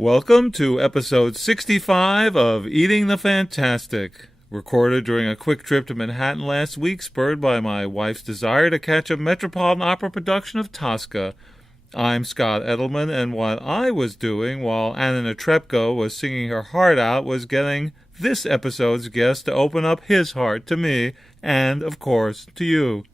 Welcome to episode 65 of Eating the Fantastic, recorded during a quick trip to Manhattan last week, spurred by my wife's desire to catch a Metropolitan Opera production of Tosca. I'm Scott Edelman, and what I was doing while Anna Netrebko was singing her heart out was getting this episode's guest to open up his heart to me, and, of course, to you.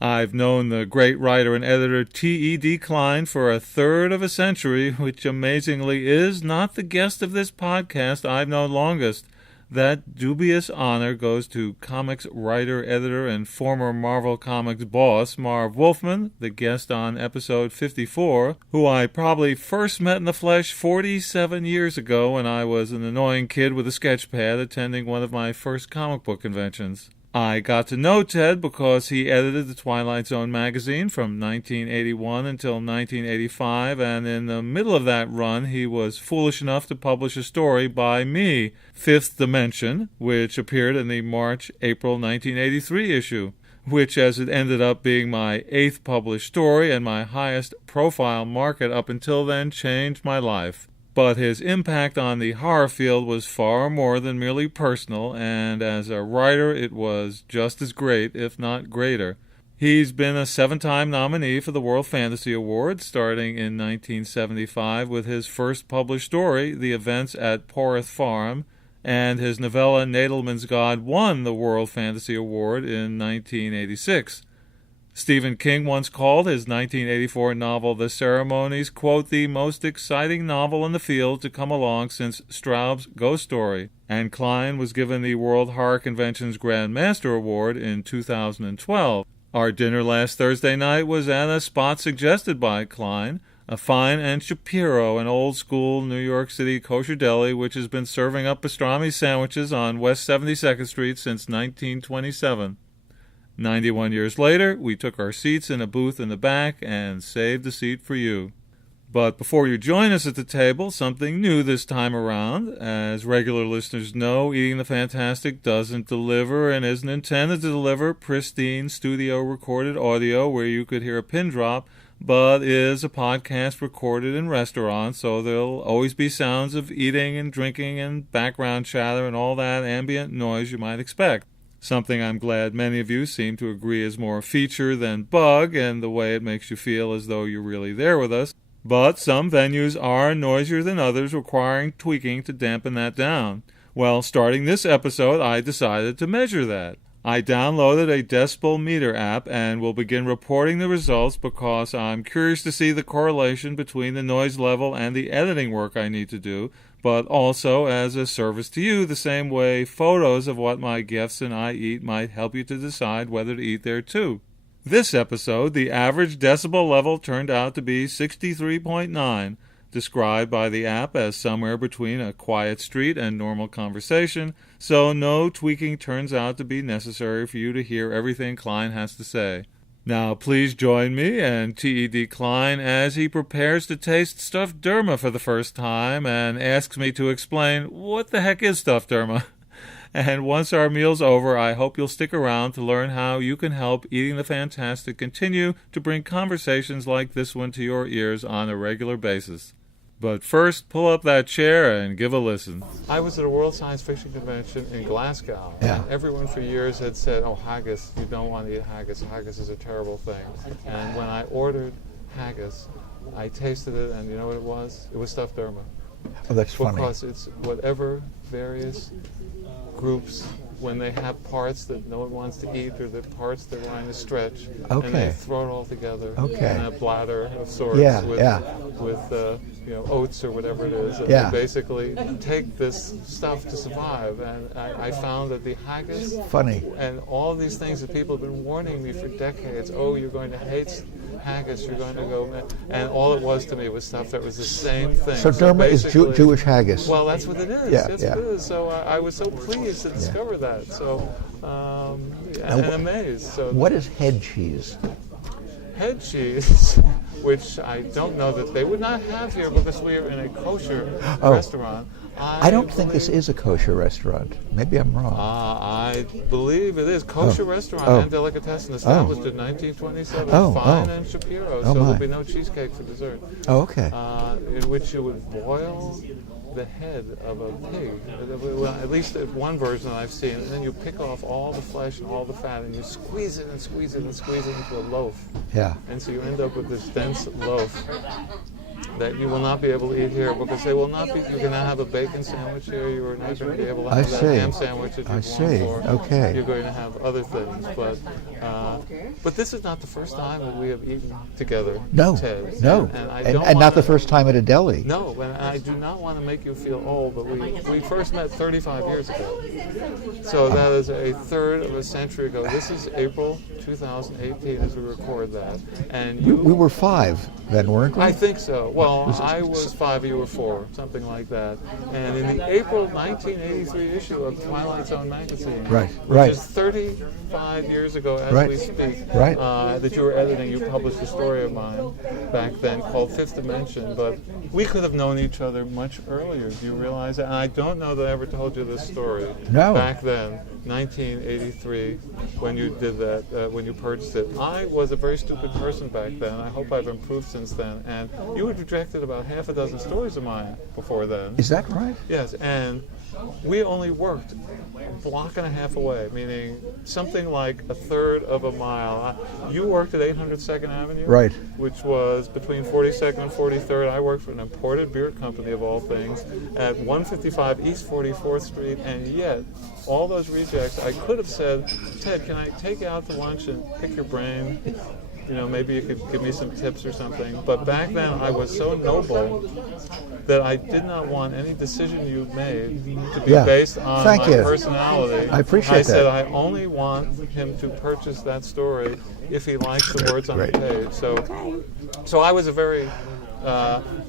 I've known the great writer and editor T.E.D. Klein for a third of a century, which amazingly is not the guest of this podcast I've known longest. That dubious honor goes to comics writer, editor, and former Marvel Comics boss Marv Wolfman, the guest on episode 54, who I probably first met in the flesh 47 years ago when I was an annoying kid with a sketch pad attending one of my first comic book conventions. I got to know Ted because he edited the Twilight Zone magazine from 1981 until 1985, and in the middle of that run he was foolish enough to publish a story by me, Fifth Dimension, which appeared in the March-April 1983 issue, which, as it ended up being my 8th published story and my highest profile market up until then, changed my life. But his impact on the horror field was far more than merely personal, and as a writer it was just as great, if not greater. He's been a 7-time nominee for the World Fantasy Award, starting in 1975 with his first published story, The Events at Porth Farm, and his novella Nadelman's God won the World Fantasy Award in 1986. Stephen King once called his 1984 novel The Ceremonies, quote, the most exciting novel in the field to come along since Straub's Ghost Story, and Klein was given the World Horror Convention's Grand Master Award in 2012. Our dinner last Thursday night was at a spot suggested by Klein, a Fine and Shapiro, an old-school New York City kosher deli which has been serving up pastrami sandwiches on West 72nd Street since 1927. 91 years later, we took our seats in a booth in the back and saved a seat for you. But before you join us at the table, something new this time around. As regular listeners know, Eating the Fantastic doesn't deliver and isn't intended to deliver pristine studio-recorded audio where you could hear a pin drop, but is a podcast recorded in restaurants, so there'll always be sounds of eating and drinking and background chatter and all that ambient noise you might expect. Something I'm glad many of you seem to agree is more feature than bug, and the way it makes you feel as though you're really there with us. But some venues are noisier than others, requiring tweaking to dampen that down. Well, starting this episode, I decided to measure that. I downloaded a decibel meter app and will begin reporting the results because I'm curious to see the correlation between the noise level and the editing work I need to do, but also as a service to you, the same way photos of what my guests and I eat might help you to decide whether to eat there too. This episode, the average decibel level turned out to be 63.9, described by the app as somewhere between a quiet street and normal conversation, so no tweaking turns out to be necessary for you to hear everything Klein has to say. Now please join me and T.E.D. Klein as he prepares to taste stuffed derma for the first time and asks me to explain what the heck is stuffed derma. And once our meal's over, I hope you'll stick around to learn how you can help Eating the Fantastic continue to bring conversations like this one to your ears on a regular basis. But first, pull up that chair and give a listen. I was at a World Science Fiction Convention in Glasgow, and everyone for years had said, oh, haggis, you don't want to eat haggis. Haggis is a terrible thing. And when I ordered haggis, I tasted it, and you know what it was? It was stuffed derma. Oh, that's funny. Because it's whatever various groups, when they have parts that no one wants to eat or the parts they're wanting to stretch, and they throw it all together in a bladder of sorts with oats or whatever it is, and they basically take this stuff to survive. And I found that the haggis and all these things that people have been warning me for decades, oh, you're going to hate haggis, you're going to go, and all it was to me was stuff that was the same thing. So derma is Jewish haggis. Well, that's what it is. That's what it is. So I was so pleased to discover that. So and amazed. So what is head cheese? Head cheese. which I don't know that they would not have here because we are in a kosher restaurant. I don't think this is a kosher restaurant. Maybe I'm wrong. I believe it is. Kosher restaurant and delicatessen established in 1927. Fine and Shapiro. So there'll be no cheesecake for dessert. Oh, okay. In which you would boil the head of a pig. Well, at least one version I've seen. And then you pick off all the flesh and all the fat and you squeeze it and squeeze it and squeeze it into a loaf. Yeah. And so you end up with this dense loaf that you will not be able to eat here because they will not be. You cannot have a bacon sandwich here. You are not going to be able to have that ham sandwich that you've gone for. Okay. You're going to have other things, but this is not the first time that we have eaten together. No, Ted. no, and not the first time at a deli. No, and I do not want to make you feel old, but we first met 35 years ago. So that is a third of a century ago. This is April 2018 as we record that, and we were 5 then, weren't we? I think so. Well, I was 5, you were 4, something like that. And in the April 1983 issue of Twilight's Own magazine, which is 35 years ago as we speak, that you were editing, you published a story of mine back then called Fifth Dimension. But we could have known each other much earlier. Do you realize that? And I don't know that I ever told you this story. No. Back then, 1983, when you did that, when you purchased it. I was a very stupid person back then. I hope I've improved since then. And you had rejected about half a dozen stories of mine before then. Is that right? Yes, and we only worked a block and a half away, meaning something like a third of a mile. You worked at 800 2nd Avenue, right, which was between 42nd and 43rd. I worked for an imported beer company of all things at 155 East 44th Street, and yet all those rejects, I could have said, Ted, can I take you out to lunch and pick your brain? You know, maybe you could give me some tips or something. But back then, I was so noble that I did not want any decision you made to be based on my personality. I appreciate that. I said I only want him to purchase that story if he likes the words on the page. So I was a very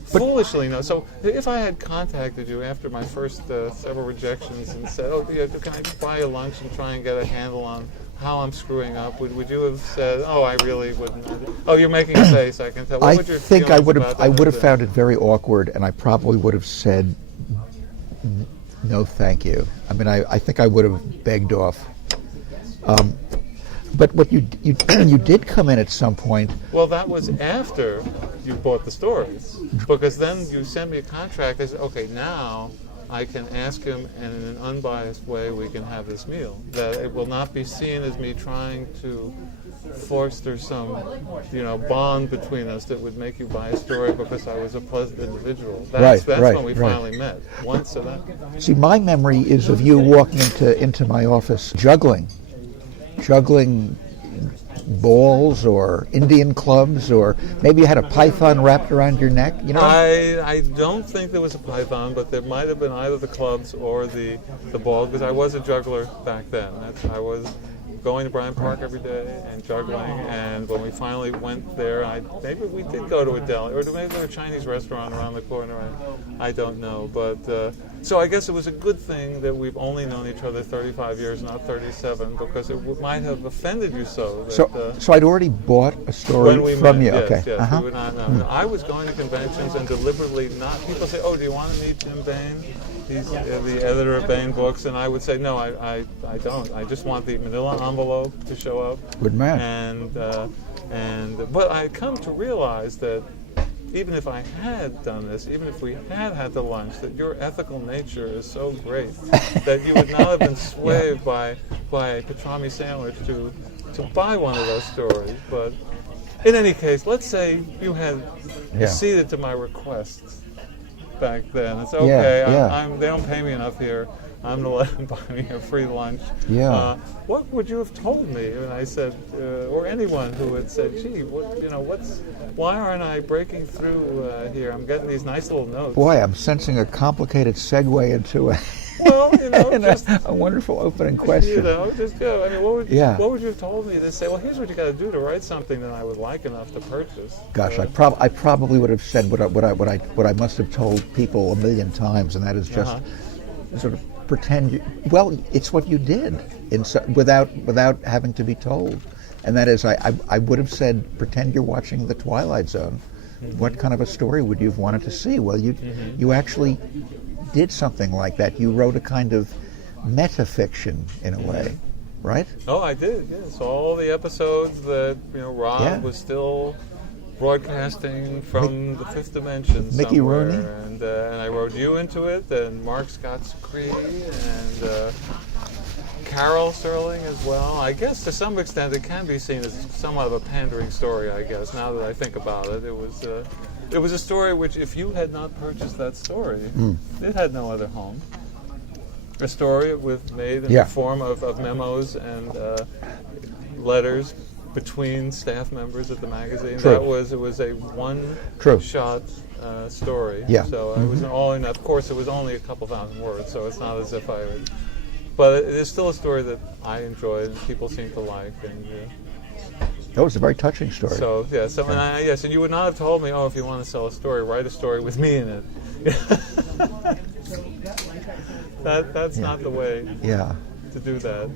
foolishly no. So if I had contacted you after my first several rejections and said, "Oh, yeah, can I buy you lunch and try and get a handle on how I'm screwing up," would you have said, "Oh, I really wouldn't"? Oh, you're making a face. I can tell. What would your think I would have. I would have been? found it very awkward, and I probably would have said, "No, thank you." I mean, I think I would have begged off. But what you did come in at some point. Well, that was after you bought the stories, because then you sent me a contract. I said, "Okay, now I can ask him, and in an unbiased way, we can have this meal. That it will not be seen as me trying to foster some, bond between us that would make you buy a story because I was a pleasant individual." That's when we finally met. Once of that. See, my memory is of you walking into my office juggling balls or Indian clubs, or maybe you had a python wrapped around your neck. I don't think there was a python, but there might have been either the clubs or the ball, because I was a juggler back then. I was going to Bryant Park every day and juggling, and when we finally went there, maybe we did go to a deli, or maybe there was a Chinese restaurant around the corner. I don't know, but so I guess it was a good thing that we've only known each other 35 years, not 37, because it might have offended you so. So I'd already bought a story from you. Yes, okay. Yes, we would not know. I was going to conventions and deliberately not. People say, "Oh, do you want to meet Jim Bain? He's the editor of Bain Books," and I would say, "No, I don't. I just want the manila envelope to show up." Good man. But I come to realize that even if I had done this, even if we had the lunch, that your ethical nature is so great that you would not have been swayed by a pastrami sandwich to buy one of those stories. But in any case, let's say you had acceded to my requests back then. It's okay. They don't pay me enough here. I'm going to let them buy me a free lunch. Yeah. What would you have told me? And I said, or anyone who had said, "Gee, why aren't I breaking through here? I'm getting these nice little notes." Boy, I'm sensing a complicated segue into well, just a wonderful opening question. What would you have told me to say? Well, here's what you got to do to write something that I would like enough to purchase. Gosh, I probably would have said what I must have told people a million times, and that is just sort of pretend. It's what you did, without having to be told. and that is I would have said, pretend you're watching The Twilight Zone. What kind of a story would you have wanted to see? Well, you actually did something like that. You wrote a kind of metafiction in a way, right? Oh, I did. Yes, all the episodes that Rob was still broadcasting from the fifth dimension Mickey somewhere. Rooney, and I wrote you into it, and Mark Scott Scree, and Carol Sterling as well. I guess to some extent it can be seen as somewhat of a pandering story. I guess now that I think about it, it was a story which, if you had not purchased that story, it had no other home. A story made in the form of memos and letters between staff members at the magazine. True. It was a one-shot story. Yeah. So it was all in. Of course, it was only a couple thousand words, so it's not as if I would. But it is still a story that I enjoyed and people seem to like. And that was a very touching story. So and you would not have told me, if you want to sell a story, write a story with me in it. That's not the way to do that.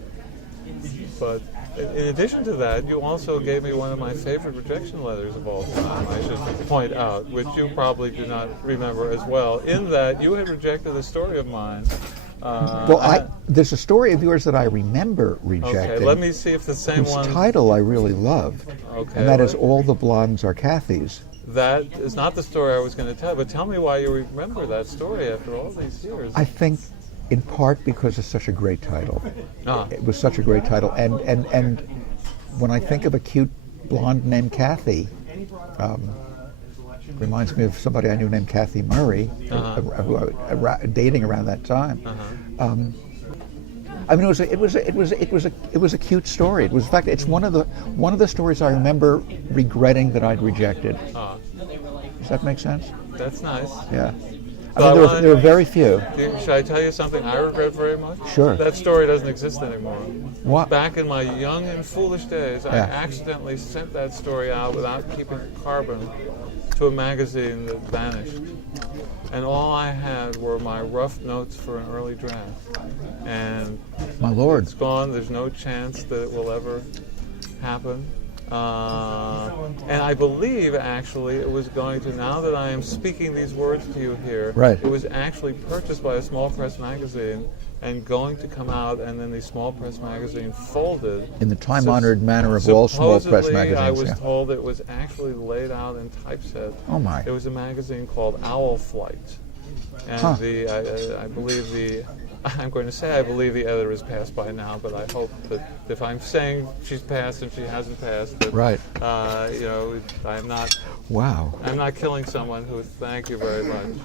But in addition to that, you also gave me one of my favorite rejection letters of all time, I should point out, which you probably do not remember as well, in that you had rejected a story of mine. There's a story of yours that I remember rejecting. Okay, let me see if the same whose one. title I really love, and that is "All the Blondes Are Kathys." That is not the story I was going to tell, but tell me why you remember that story after all these years. I think, in part, because it's such a great title. It was such a great title, and when I think of a cute blonde named Kathy, reminds me of somebody I knew named Kathy Murray, dating around that time. I mean, it was a cute story. It was, in fact, it's one of the stories I remember regretting that I'd rejected. Does that make sense? That's nice. Yeah. I mean, there were very few. Should I tell you something I regret very much? Sure. That story doesn't exist anymore. What? Back in my young and foolish days, I accidentally sent that story out without keeping carbon to a magazine that vanished. And all I had were my rough notes for an early draft. And my Lord, it's gone. There's no chance that it will ever happen. And I believe, actually, it was going to, now that I am speaking these words to you here, it was actually purchased by a small press magazine and going to come out, and then the small press magazine folded. In the time-honored manner of all small press magazines. I was told it was actually laid out in typeset. Oh my! It was a magazine called Owl Flight, and I believe I'm going to say I believe the editor has passed by now, but I hope that if I'm saying she's passed and she hasn't passed, that, I'm not. Wow! I'm not killing someone who. Thank you very much.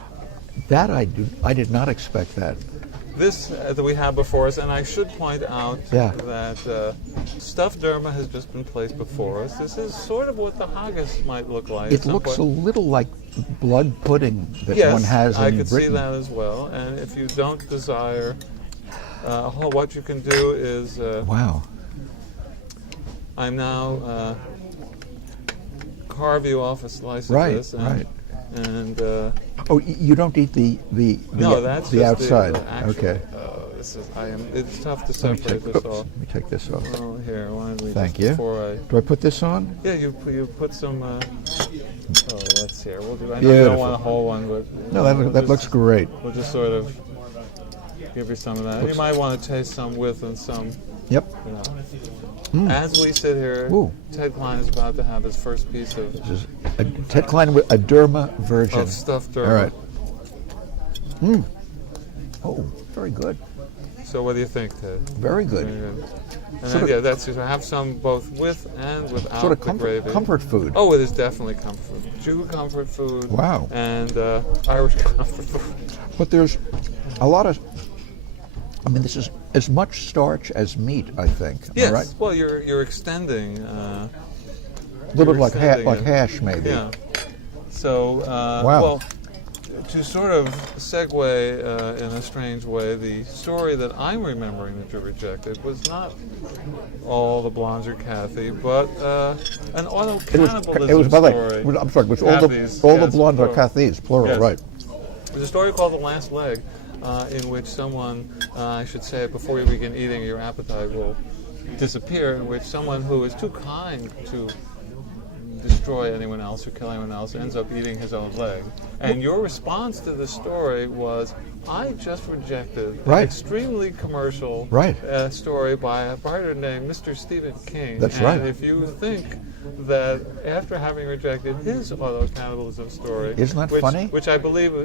That I did not expect that. This that we have before us, and I should point out that stuffed derma has just been placed before us. This is sort of what the haggis might look like. It looks a little like blood pudding that one has in Britain. Yes, I could see that as well. And if you don't desire, what you can do is... wow. I'm now carve you off a slice of this. And you don't eat the outside. Okay. It's tough to separate this off. Let me take this off. Oh, here, why don't we Thank you. Do I put this on? Yeah, you put some. Let's see. We'll do. I know you don't want a whole one, but no, that looks great. We'll just sort of give you some of that. You might want to taste some with and some. Yep. As we sit here, Ted Klein is about to have his first piece of... Ted Klein with a derma version. Of stuffed derma. All right. Oh, very good. So what do you think, Ted? Very good. And then, that's have some both with and without sort of the gravy. Comfort food. Oh, it is definitely comfort food. Jew comfort food. Wow. And Irish comfort food. But there's a lot of... I mean, this is as much starch as meat, I think. Yes. Right? Well, you're extending. A little bit like hash, maybe. Yeah. So, wow. Well, to sort of segue in a strange way, the story that I'm remembering that you rejected was not All the Blondes Are Kathy, but an auto-cannibalism it was story. I'm sorry, it was all the Blondes Are Kathys, plural, right. There's a story called The Last Leg, in which someone, I should say it before you begin eating, your appetite will disappear, in which someone who is too kind to destroy anyone else or kill anyone else ends up eating his own leg. And your response to the story was, I just rejected an extremely commercial story by a writer named Mr. Stephen King. That's and right. If you think that after having rejected his auto-cannibalism story, Isn't that funny? Which I believe